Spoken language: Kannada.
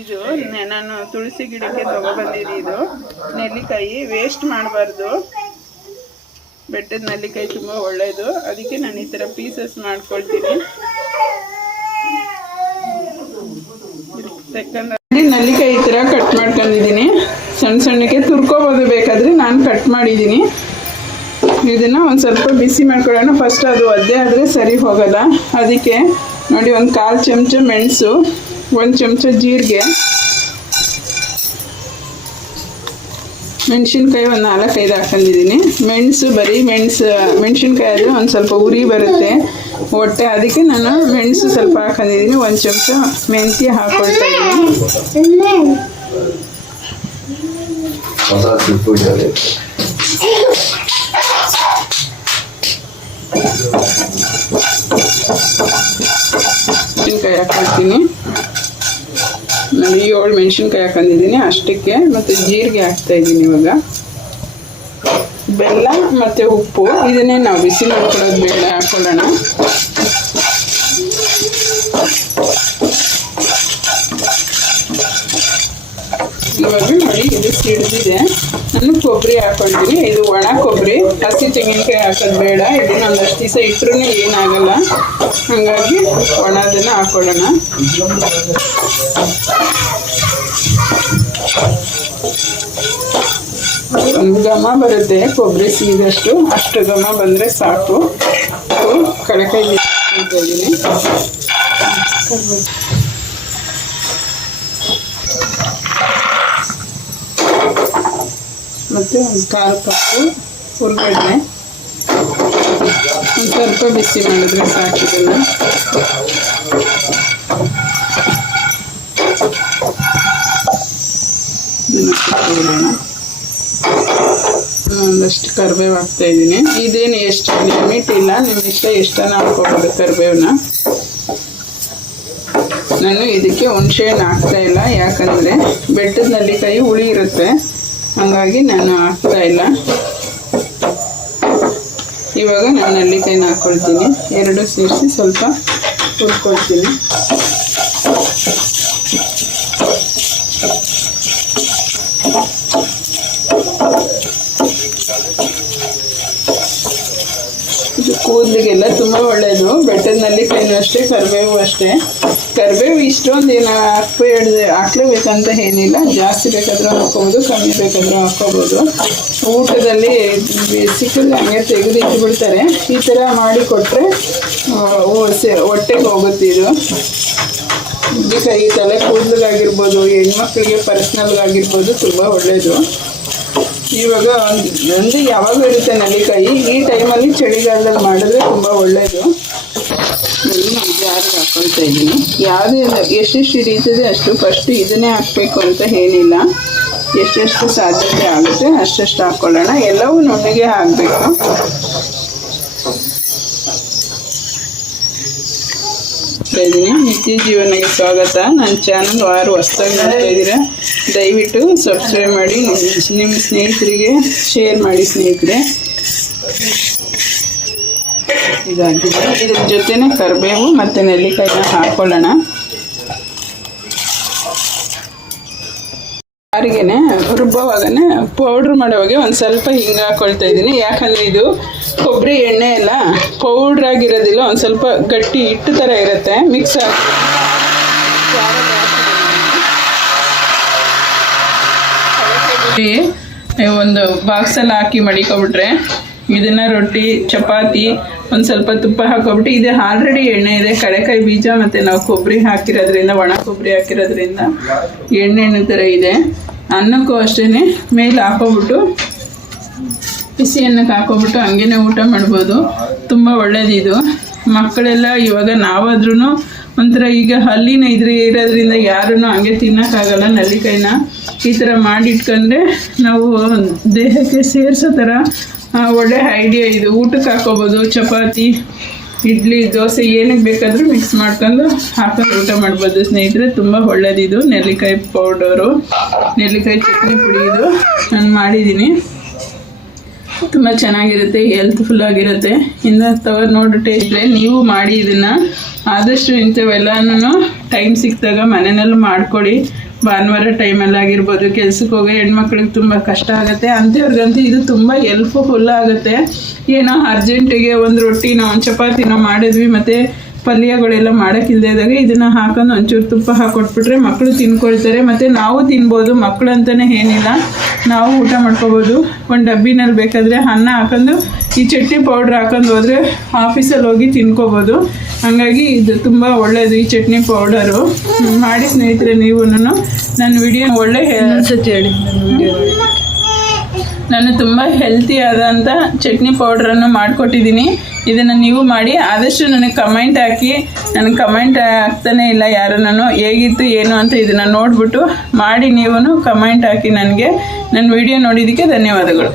ಇದು ನಾನು ತುಳಸಿ ಗಿಡಕ್ಕೆ ತಗೊಬಂದಿದ್ದೀನಿ. ಇದು ನೆಲ್ಲಿಕಾಯಿ ವೇಸ್ಟ್ ಮಾಡಬಾರ್ದು. ಬೆಟ್ಟದ ನೆಲ್ಲಿಕಾಯಿ ತುಂಬ ಒಳ್ಳೆಯದು. ಅದಕ್ಕೆ ನಾನು ಈ ಥರ ಪೀಸಸ್ ಮಾಡ್ಕೊಳ್ತೀನಿ. ನೆಲ್ಲಿಕಾಯಿ ಈ ಥರ ಕಟ್ ಮಾಡ್ಕೊಂಡಿದ್ದೀನಿ. ಸಣ್ಣ ಸಣ್ಣಕ್ಕೆ ತುರ್ಕೋಬೋದು, ಬೇಕಾದರೆ ನಾನು ಕಟ್ ಮಾಡಿದ್ದೀನಿ. ಇದನ್ನು ಒಂದು ಸ್ವಲ್ಪ ಬಿಸಿ ಮಾಡ್ಕೊಳ್ಳೋಣ. ಫಸ್ಟ್ ಅದು ಒದ್ದೆ ಆದರೆ ಸರಿ ಹೋಗಲ್ಲ. ಅದಕ್ಕೆ ನೋಡಿ, ಒಂದು 1/4 ಚಮಚ ಮೆಣಸು, 1 ಚಮಚ ಜೀರಿಗೆ, ಮೆಣಸಿನ್ಕಾಯಿ ಒಂದು 4-5 ಹಾಕೊಂಡಿದ್ದೀನಿ. ಮೆಣಸು ಬರೀ ಮೆಣಸಿನ್ಕಾಯಿ ಆದರೆ ಒಂದು ಸ್ವಲ್ಪ ಉರಿ ಬರುತ್ತೆ ಹೊಟ್ಟೆ. ಅದಕ್ಕೆ ನಾನು ಮೆಣಸು ಸ್ವಲ್ಪ ಹಾಕೊಂಡಿದ್ದೀನಿ. 1 ಚಮಚ ಮೆಂತ್ಯ ಹಾಕೊಳ್ತಾ ಇದ್ದೀನಿ. ಮೆಣಸಿನ್ಕಾಯಿ ಹಾಕೊಳ್ತೀನಿ. ನಾನು 7 ಮೆಣಸಿನ್ಕಾಯಿ ಹಾಕೊಂಡಿದ್ದೀನಿ ಅಷ್ಟಕ್ಕೆ. ಮತ್ತು ಜೀರಿಗೆ ಹಾಕ್ತಾ ಇದ್ದೀನಿ. ಇವಾಗ ಬೆಲ್ಲ ಮತ್ತು ಉಪ್ಪು ಇದನ್ನೇ ನಾವು ಬಿಸಿ ಮಾಡ್ಕೊಳ್ಳೋದು ಬೇಡ, ಹಾಕೊಳ್ಳೋಣ. ಇವಾಗ ನೋಡಿ, ಇದು ಸಿಡಿದಿದೆ. ನಾನು ಕೊಬ್ಬರಿ ಹಾಕೊಳ್ತೀನಿ. ಇದು ಒಣ ಕೊಬ್ಬರಿ, ಹಸಿ ತೆಂಗಿನಕಾಯಿ ಹಾಕೋದು ಬೇಡ. ಇದನ್ನ ಒಂದಷ್ಟು ದಿವಸ ಇಟ್ಟರೂ ಏನಾಗಲ್ಲ. ಹಾಗಾಗಿ ಒಣದನ್ನು ಹಾಕೊಳ್ಳೋಣ. ಒಂದು ಘಮ ಬರುತ್ತೆ ಕೊಬ್ಬರಿ ಸೀದಷ್ಟು, ಅಷ್ಟು ಘಮ ಬಂದರೆ ಸಾಕು. ಕಡಲೆಕಾಯಿ ಇದ್ದೀನಿ. ಮತ್ತು ಒಂದು 1/4 ಕಪ್ಪು ಹುರ್ಗಡ್ಲೆ, ಒಂದು ಸ್ವಲ್ಪ ಬಿಸಿ ಮಾಡಿದ್ರೆ ಸಾಕಿದೆಲ್ಲ. ಒಂದಷ್ಟು ಕರಿಬೇವು ಹಾಕ್ತಾ ಇದ್ದೀನಿ. ಇದೇನು ಎಷ್ಟು ಲಿಮಿಟ್ ಇಲ್ಲ, ನಿಮ್ಮ ಇಷ್ಟ ಎಷ್ಟನ್ನು ಹಾಕ್ಕೋಬೋದು ಕರಿಬೇವನ್ನ. ನಾನು ಇದಕ್ಕೆ ಹುಣಸೆಹಣ್ಣು ಹಾಕ್ತಾ ಇಲ್ಲ, ಯಾಕಂದರೆ ಬೆಟ್ಟದ ನೆಲ್ಲಿಕಾಯಿ ಹುಳಿ ಇರುತ್ತೆ. ಹಾಗಾಗಿ ನಾನು ಹಾಕ್ತಾ ಇಲ್ಲ. ಇವಾಗ ನಾನು ನೆಲ್ಲಿಕಾಯಿನ ಹಾಕ್ಕೊಳ್ತೀನಿ. 2 ಸೇರಿಸಿ ಸ್ವಲ್ಪ ಹುರ್ಕೊಳ್ತೀನಿ. ಇದು ಕೂದಲಿಗೆಲ್ಲ ತುಂಬ ಒಳ್ಳೆಯದು. ಬೆಟ್ಟದ ನೆಲ್ಲಿಕಾಯಿನೂ ಅಷ್ಟೇ, ಕರಿಬೇವು ಅಷ್ಟೇ. ಕರಿಬೇವು ಇಷ್ಟೊಂದು ಏನು ಹಾಕ್ಲೇಬೇಕಂತ ಏನಿಲ್ಲ. ಜಾಸ್ತಿ ಬೇಕಾದರೂ ಹಾಕ್ಕೋಬೋದು, ಕಮ್ಮಿ ಬೇಕಾದರೂ ಹಾಕ್ಕೋಬೋದು. ಊಟದಲ್ಲಿ ಸಿಕ್ಕಿದ್ರೆ ಹಂಗೆ ತೆಗೆದು ಇಟ್ಬಿಡ್ತಾರೆ. ಈ ಥರ ಮಾಡಿ ಕೊಟ್ಟರೆ ಹೊಟ್ಟೆಗೆ ಹೋಗುತ್ತೆ. ಇದು ಈ ತಲೆ ಕೂದಲಿಗಾಗಿರ್ಬೋದು, ಹೆಣ್ಮಕ್ಳಿಗೆ ಪರ್ಸ್ನಲ್ಗಾಗಿರ್ಬೋದು ತುಂಬ ಒಳ್ಳೆಯದು. ಇವಾಗ ಒಂದು ಯಾವಾಗ ಇರುತ್ತೆ ನೆಲ್ಲಿಕಾಯಿ, ಈ ಟೈಮಲ್ಲಿ ಚಳಿಗಾಲದಲ್ಲಿ ಮಾಡಿದ್ರೆ ತುಂಬ ಒಳ್ಳೆಯದು. ನಾನು ಜಾರಿಗೆ ಹಾಕ್ಕೊಳ್ತಾ ಇದ್ದೀನಿ. ಯಾವುದೇ ಎಷ್ಟೆಷ್ಟು ಹಿಡಿಯುತ್ತದೆ ಅಷ್ಟು. ಫಸ್ಟು ಇದನ್ನೇ ಹಾಕಬೇಕು ಅಂತ ಏನಿಲ್ಲ. ಎಷ್ಟೆಷ್ಟು ಸಾಧ್ಯತೆ ಆಗುತ್ತೆ ಅಷ್ಟೆಷ್ಟು ಹಾಕ್ಕೊಳ್ಳೋಣ. ಎಲ್ಲವೂ ನುಣ್ಣಗೆ ಹಾಕಬೇಕು. ನಿತ್ಯ ಜೀವನಕ್ಕೆ ಸ್ವಾಗತ. ನನ್ನ ಚಾನಲ್ ಯಾರು ಹೊಸದಾಗಿ ನೋಡ್ತಾ ಇದ್ದೀರಾ ದಯವಿಟ್ಟು ಸಬ್ಸ್ಕ್ರೈಬ್ ಮಾಡಿ, ನಿಮ್ಮ ಸ್ನೇಹಿತರಿಗೆ ಶೇರ್ ಮಾಡಿ. ಸ್ನೇಹಿತರೆ, ಇದಾಗಿದೆ. ಇದ್ರ ಜೊತೆನೆ ಕರಿಬೇವು ಮತ್ತು ನೆಲ್ಲಿಕಾಯಿನ ಹಾಕ್ಕೊಳ್ಳೋಣ. ಸಾರಿಗೆನೆ ರುಬ್ಬವಾಗನೇ ಪೌಡ್ರ್ ಮಾಡೋವಾಗ ಒಂದು ಸ್ವಲ್ಪ ಹಿಂಗೆ ಹಾಕ್ಕೊಳ್ತಾ ಇದ್ದೀನಿ. ಯಾಕಂದರೆ ಇದು ಕೊಬ್ಬರಿ ಎಣ್ಣೆ ಎಲ್ಲ ಪೌಡ್ರ್ ಆಗಿರೋದಿಲ್ಲ, ಒಂದು ಸ್ವಲ್ಪ ಗಟ್ಟಿ ಹಿಟ್ಟು ಥರ ಇರುತ್ತೆ. ಮಿಕ್ಸ್ ಆಗಿ ಒಂದು ಬಾಕ್ಸಲ್ಲಿ ಹಾಕಿ ಮಡಿಕೊಬಿಟ್ರೆ ಇದನ್ನು ರೊಟ್ಟಿ, ಚಪಾತಿ, ಒಂದು ಸ್ವಲ್ಪ ತುಪ್ಪ ಹಾಕೊಬಿಟ್ಟು, ಇದು ಆಲ್ರೆಡಿ ಎಣ್ಣೆ ಇದೆ. ಕಡಲೆಕಾಯಿ ಬೀಜ ಮತ್ತು ನಾವು ಕೊಬ್ಬರಿ ಹಾಕಿರೋದ್ರಿಂದ, ಒಣ ಕೊಬ್ಬರಿ ಹಾಕಿರೋದ್ರಿಂದ ಎಣ್ಣೆ ಥರ ಇದೆ. ಅನ್ನಕ್ಕೂ ಅಷ್ಟೇ ಮೇಲೆ ಹಾಕೋಬಿಟ್ಟು, ಬಿಸಿ ಅನ್ನಕ್ಕೆ ಹಾಕೋಬಿಟ್ಟು ಹಂಗೇ ಊಟ ಮಾಡ್ಬೋದು. ತುಂಬ ಒಳ್ಳೇದಿದು. ಮಕ್ಕಳೆಲ್ಲ ಇವಾಗ ನಾವಾದ್ರೂ ಒಂಥರ ಈಗ ಹಲ್ಲಿನ ಇರೋದ್ರಿಂದ ಯಾರೂ ಹಂಗೆ ತಿನ್ನೋಕ್ಕಾಗಲ್ಲ. ನೆಲ್ಲಿಕಾಯಿನ ಈ ಥರ ಮಾಡಿಟ್ಕೊಂಡ್ರೆ ನಾವು ದೇಹಕ್ಕೆ ಸೇರಿಸೋ ಥರ ಒಳ್ಳೆ ಐಡಿಯಾ ಇದು. ಊಟಕ್ಕೆ ಹಾಕೋಬೋದು. ಚಪಾತಿ, ಇಡ್ಲಿ, ದೋಸೆ ಏನಕ್ಕೆ ಬೇಕಾದರೂ ಮಿಕ್ಸ್ ಮಾಡ್ಕೊಂಡು ಹಾಕೊಂಡು ಊಟ ಮಾಡ್ಬೋದು ಸ್ನೇಹಿತರೆ. ತುಂಬ ಒಳ್ಳೇದಿದು ನೆಲ್ಲಿಕಾಯಿ ಪೌಡರು, ನೆಲ್ಲಿಕಾಯಿ ಚಟ್ನಿ ಪುಡಿ. ಇದು ನಾನು ಮಾಡಿದ್ದೀನಿ. ತುಂಬ ಚೆನ್ನಾಗಿರುತ್ತೆ, ಹೆಲ್ತ್ಫುಲ್ ಆಗಿರುತ್ತೆ. ನೋಡಿ ಟೇಸ್ಟ್ ನೀವು ಮಾಡಿ. ಇದನ್ನು ಆದಷ್ಟು ಇಂಥವೆಲ್ಲನೂ ಟೈಮ್ ಸಿಕ್ಕಿದಾಗ ಮನೆಯಲ್ಲೂ ಮಾಡ್ಕೊಳ್ಳಿ. ಭಾನುವಾರ ಟೈಮಲ್ಲಿ ಆಗಿರ್ಬೋದು, ಕೆಲ್ಸಕ್ಕೆ ಹೋಗೋ ಹೆಣ್ಮಕ್ಳಿಗೆ ತುಂಬ ಕಷ್ಟ ಆಗುತ್ತೆ. ಅಂಥವ್ರಿಗಂತೂ ಇದು ತುಂಬ ಹೆಲ್ಪ್ಫುಲ್ ಆಗುತ್ತೆ. ಏನೋ ಅರ್ಜೆಂಟಿಗೆ ಒಂದು ರೊಟ್ಟಿನೋ ಒಂದು ಚಪಾತಿನೋ ಮಾಡಿದ್ವಿ ಮತ್ತು ಪಲ್ಯಗಳೆಲ್ಲ ಮಾಡೋಕ್ಕಿಲ್ಲದೆ ಇದ್ದಾಗ ಇದನ್ನು ಹಾಕೊಂಡು ಒಂಚೂರು ತುಪ್ಪ ಹಾಕ್ಕೊಟ್ಬಿಟ್ರೆ ಮಕ್ಕಳು ತಿನ್ಕೊಳ್ತಾರೆ. ಮತ್ತು ನಾವು ತಿನ್ಬೋದು, ಮಕ್ಕಳು ಅಂತಲೇ ಏನಿಲ್ಲ, ನಾವು ಊಟ ಮಾಡ್ಕೋಬೋದು. ಒಂದು ಡಬ್ಬಿನಲ್ಲಿ ಬೇಕಾದರೆ ಅನ್ನ ಹಾಕೊಂಡು ಈ ಚಟ್ನಿ ಪೌಡ್ರ್ ಹಾಕೊಂಡು ಹೋದರೆ ಆಫೀಸಲ್ಲಿ ಹೋಗಿ ತಿನ್ಕೋಬೋದು. ಹಾಗಾಗಿ ಇದು ತುಂಬ ಒಳ್ಳೆಯದು ಈ ಚಟ್ನಿ ಪೌಡರು. ಮಾಡಿ ಸ್ನೇಹಿತರೆ, ನೀವು ನನ್ನ ವಿಡಿಯೋ ಒಳ್ಳೆ ಹೇಳಿ ನಾನು ತುಂಬ ಹೆಲ್ತಿ ಆದಂಥ ಚಟ್ನಿ ಪೌಡ್ರನ್ನು ಮಾಡಿಕೊಟ್ಟಿದ್ದೀನಿ. ಇದನ್ನು ನೀವು ಮಾಡಿ. ಆದಷ್ಟು ನನಗೆ ಕಮೆಂಟ್ ಹಾಕಿ. ನನಗೆ ಕಮೆಂಟ್ ಆಗ್ತಾನೇ ಇಲ್ಲ ಯಾರು. ನಾನು ಹೇಗಿತ್ತು ಏನು ಅಂತ ಇದನ್ನು ನೋಡಿಬಿಟ್ಟು ಮಾಡಿ ನೀವು ಕಮೆಂಟ್ ಹಾಕಿ ನನಗೆ. ನನ್ನ ವಿಡಿಯೋ ನೋಡಿದ್ದಕ್ಕೆ ಧನ್ಯವಾದಗಳು.